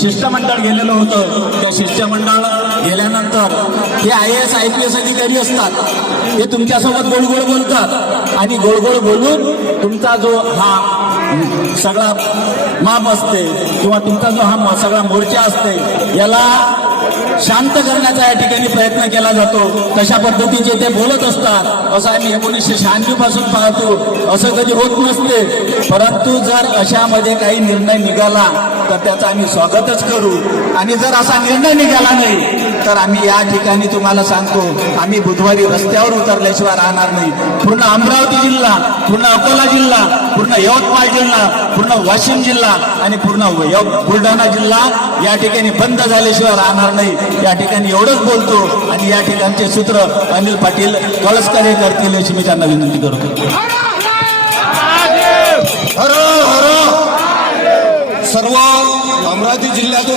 शिष्टमंडळ गेलेलं होतं. त्या शिष्टमंडळ गेल्यानंतर हे I S I P S अधिकारी असतात. ते तुमच्यासोबत गोडगोड बोलतात. आणि गोडगोड बोलून तुमचा जो हा सगळा माप असते किंवा तुमचा जो हा म- सगळा मोर्चा असते याला शांत करण्याचा या ठिकाणी प्रयत्न केला जातो. तशा पद्धतीचे ते बोलत असतात. असं आम्ही एकोणीसशे शहाण्णवपासून पाहतो. असं कधी होत नसते. परंतु जर अशामध्ये काही निर्णय निघाला तर त्याचं आम्ही स्वागतच करू. आणि जर असा निर्णय निघाला नाही तर आम्ही या ठिकाणी तुम्हाला सांगतो आम्ही बुधवारी रस्त्यावर उतरल्याशिवाय राहणार नाही. पूर्ण अमरावती जिल्हा पूर्ण अकोला जिल्हा पूर्ण यवतमाळ जिल्हा पूर्ण वाशिम जिल्हा आणि पूर्ण बुलढाणा जिल्हा या ठिकाणी बंद झाल्याशिवाय राहणार नाही. या ठिकाणी एवढंच बोलतो आणि या ठिकाणचे सूत्र अनिल पाटील कळसकर हे करतील अशी मी त्यांना विनंती करतो. सर्व अमरावती जिल्ह्यातून